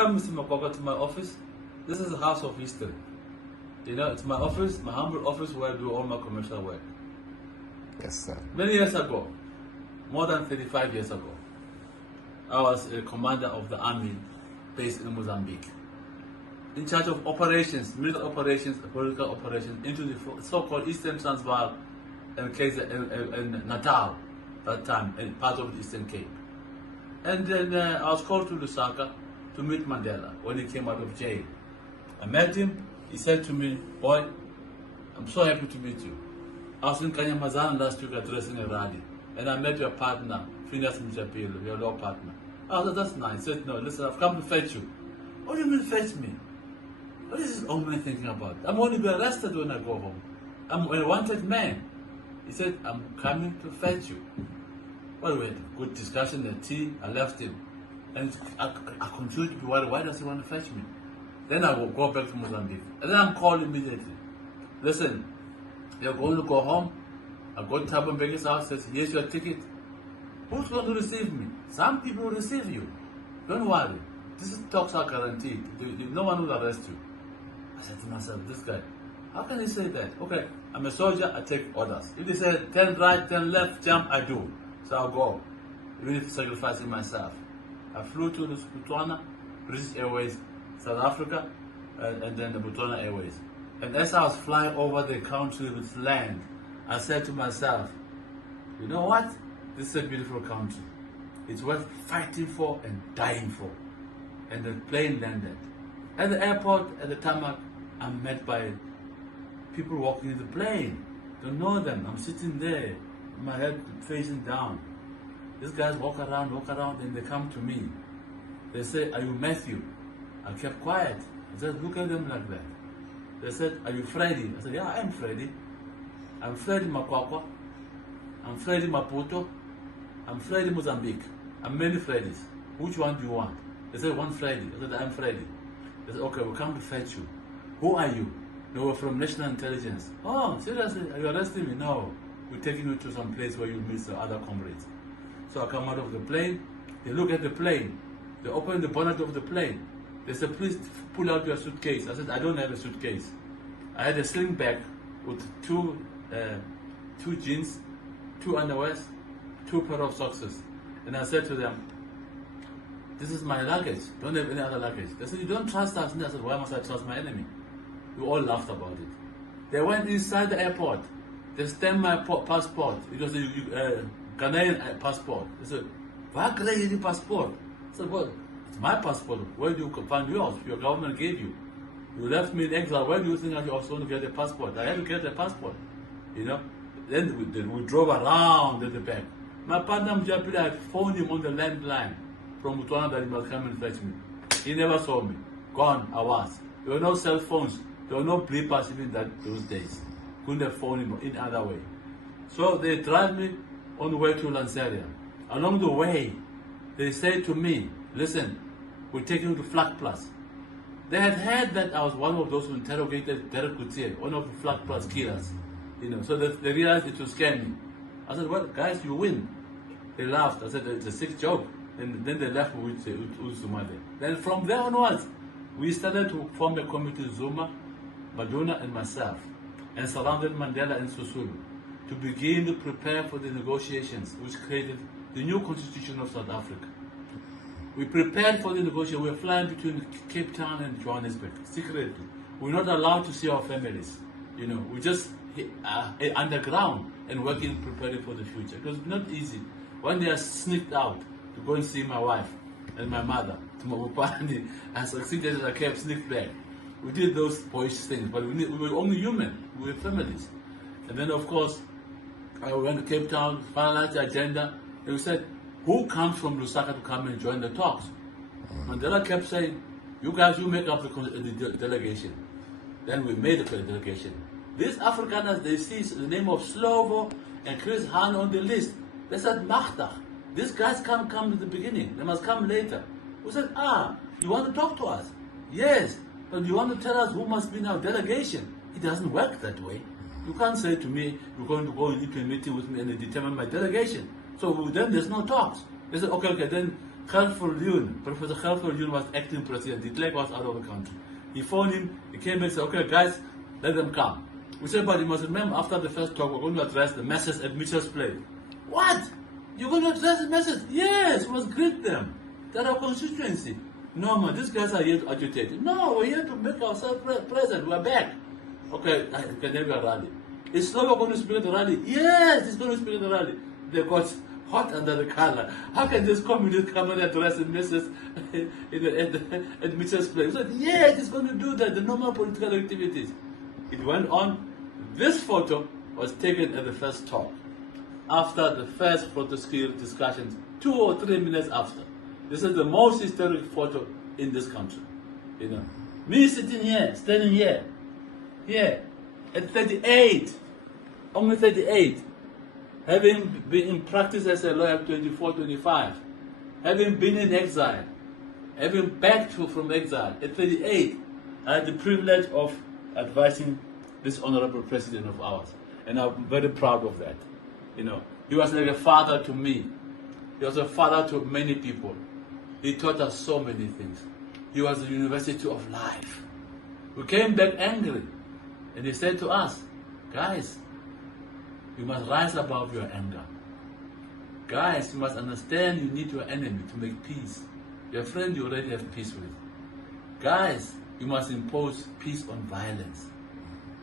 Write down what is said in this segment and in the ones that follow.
Welcome, Mr. Mabopane, to my office. This is a house of history. You know, it's my office, my humble office where I do all my commercial work. Yes, sir. Many years ago, more than 35 years ago, I was a commander of the army based in Mozambique, in charge of operations, military operations, political operations into the so-called Eastern Transvaal and Natal, that time, and part of the Eastern Cape. And then I was called to Lusaka to meet Mandela when he came out of jail. I met him. He said to me, "Boy, I'm so happy to meet you. I was in Kanyamazan last week addressing a rally, and I met your partner, Mabopane, your law partner." I said, "That's nice." He said, "No, listen, I've come to fetch you." "What do you mean fetch me? What is this old man thinking about? I'm going to be arrested when I go home. I'm a wanted man." He said, "I'm coming to fetch you." Well, we had a good discussion at tea. I left him. And I continued to be worried, why does he want to fetch me? Then I will go back to Mozambique. And then I'm called immediately. "Listen, you're going to go home." I go to Thabo Mbeki's house, says, "Here's your ticket." "Who's going to receive me?" "Some people will receive you. Don't worry. These talks are guaranteed. No one will arrest you." I said to myself, this guy, how can he say that? Okay, I'm a soldier, I take orders. If they say 10 right, 10 left, jump, I do. So I'll go, even if sacrificing myself. I flew to the Botswana, British Airways, South Africa, and then the Botswana Airways. And as I was flying over the country with land, I said to myself, you know what? This is a beautiful country. It's worth fighting for and dying for. And the plane landed. At the airport, at the tarmac, I'm met by people walking in the plane. Don't know them. I'm sitting there, my head facing down. These guys walk around, and they come to me. They say, "Are you Matthew?" I kept quiet. I said, look at them like that. They said, "Are you Freddy?" I said, "Yeah, I'm Freddy. I'm Freddy Makwakwa. I'm Freddy Maputo. I'm Freddy Mozambique. I'm many Freddys. Which one do you want?" They said, "One Freddy." I said, "I'm Freddy." They said, "Okay, we'll come to fetch you." "Who are you?" "No, we're from National Intelligence." "Oh, seriously? Are you arresting me?" "No, we're taking you to some place where you meet the other comrades." So I come out of the plane. They look at the plane. They open the bonnet of the plane. They said, "Please pull out your suitcase." I said, "I don't have a suitcase." I had a sling bag with two jeans, two underwears, two pair of socks. And I said to them, "This is my luggage. Don't have any other luggage." They said, "You don't trust us." And I said, "Why must I trust my enemy?" We all laughed about it. They went inside the airport. They stamped my passport. It was a Ghanaian passport. They said, "Why Ghanaian passport?" I said, "Well, it's my passport. Where do you find yours? Your government gave you. You left me in exile. Where do you think I was going to get a passport?" I had to get a passport, you know. Then we drove around at the back. My partner Mjapila, I phoned him on the landline from Botswana that he must come and fetch me. He never saw me. Gone, I was. There were no cell phones. There were no bleepers even those days. Couldn't have phoned him in other way. So they drive me on the way to Lanseria. Along the way, they say to me, "Listen, we're taking you to Flag Plus." They had heard that I was one of those who interrogated Derek Coutier, one of the Flag Plus killers. You know, so they realized it would scare me. I said, "Well, guys, you win." They laughed. I said, "It's a sick joke." And then they left with Zuma there. Then from there onwards, we started to form a committee, Zuma, Maduna, and myself, and surrounded Mandela and Sisulu, to begin to prepare for the negotiations which created the new constitution of South Africa. We prepared for the negotiation. We were flying between Cape Town and Johannesburg, secretly. We're not allowed to see our families. You know, we just underground and working, preparing for the future. It was not easy. One day I sneaked out to go and see my wife and my mother, to Mabopane. I succeeded and I kept sneaked back. We did those boyish things, but we were only human. We were families. And then, of course, I went to Cape Town, finalized the agenda. They said, "Who comes from Lusaka to come and join the talks?" Mandela kept saying, "You guys, you make up the delegation." Then we made the delegation. These Afrikaners, they see the name of Slovo and Chris Hahn on the list. They said, "Machtig, these guys can't come at the beginning. They must come later." We said, "You want to talk to us?" "Yes, but you want to tell us who must be in our delegation?" It doesn't work that way. You can't say to me, "You're going to go into a meeting with me and determine my delegation." So then there's no talks. They said, okay, then Professor Khalfur was acting president. De Klerk was out of the country. He phoned him, he came back and said, okay guys, let them come. We said, but you must remember, after the first talk, we're going to address the masses at Mitchell's Place. What? You're going to address the masses? Yes, we must greet them. They're our constituency. No, man, these guys are here to agitate. No, we're here to make ourselves present. We're back. Okay, can have a rally. Is Slovo going to speak at the rally? Yes, he's going to speak at the rally. They got hot under the collar. How can this communist come and address the masses at Mitchell's Place? We said, yes, he's going to do that, the normal political activities. It went on. This photo was taken at the first talk, after the first proto-skill discussions, 2 or 3 minutes after. This is the most historic photo in this country. You know, me sitting here, standing here, at 38, only 38, having been in practice as a lawyer at 24, 25, having been in exile, having back from exile at 38, I had the privilege of advising this honorable president of ours, and I'm very proud of that. You know, he was like a father to me. He was a father to many people. He taught us so many things. He was the university of life. We came back angry, and he said to us, guys, you must rise above your anger. Guys, you must understand you need your enemy to make peace. Your friend you already have peace with. Guys, you must impose peace on violence.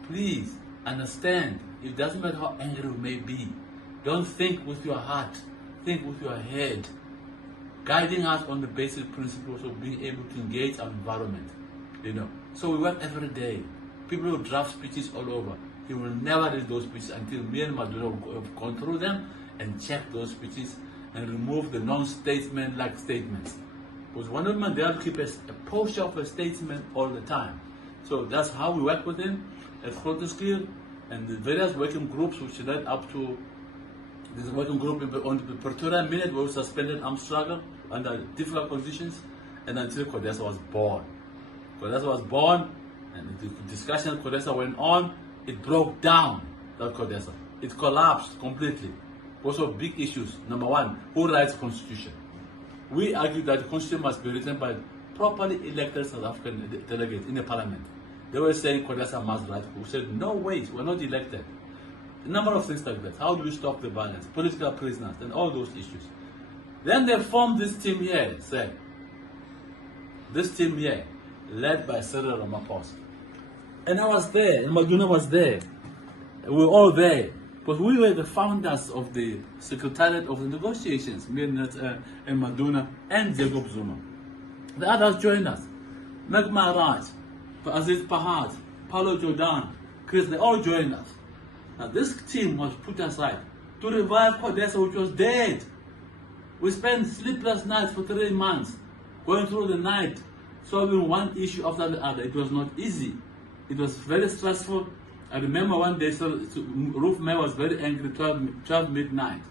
Please understand, it doesn't matter how angry you may be. Don't think with your heart, think with your head. Guiding us on the basic principles of being able to engage our environment. You know. So we work every day. People will draft speeches all over. He will never read those speeches until me and Maduro have gone through them and check those speeches and remove the non-statesman-like statements. Because one of Mandela keep a posture of a statesman all the time. So that's how we work with him at Grooteskiel, and the various working groups which led up to this working group on the Pretoria Minute, where we suspended armed struggle under difficult conditions, and until CODESA was born. CODESA was born, and the discussion at CODESA went on. It broke down, that CODESA. It collapsed completely. Also big issues. Number one, who writes the Constitution? We argued that the Constitution must be written by properly elected South African delegates in the parliament. They were saying CODESA must write. We said, no, wait, we're not elected. A number of things like that. How do we stop the violence? Political prisoners, and all those issues. Then they formed this team here, led by Cyril Ramaphosa. And I was there, and Maduna was there. We were all there. Because we were the founders of the Secretariat of the Negotiations, me and Maduna and Jacob Zuma. The others joined us. Meg Maharaj, Aziz Pahad, Paulo Jordan, Chris, they all joined us. Now this team was put aside to revive CODESA, which was dead. We spent sleepless nights for 3 months, going through the night, solving one issue after the other. It was not easy. It was very stressful. I remember one day, Ruth May was very angry, 12 midnight.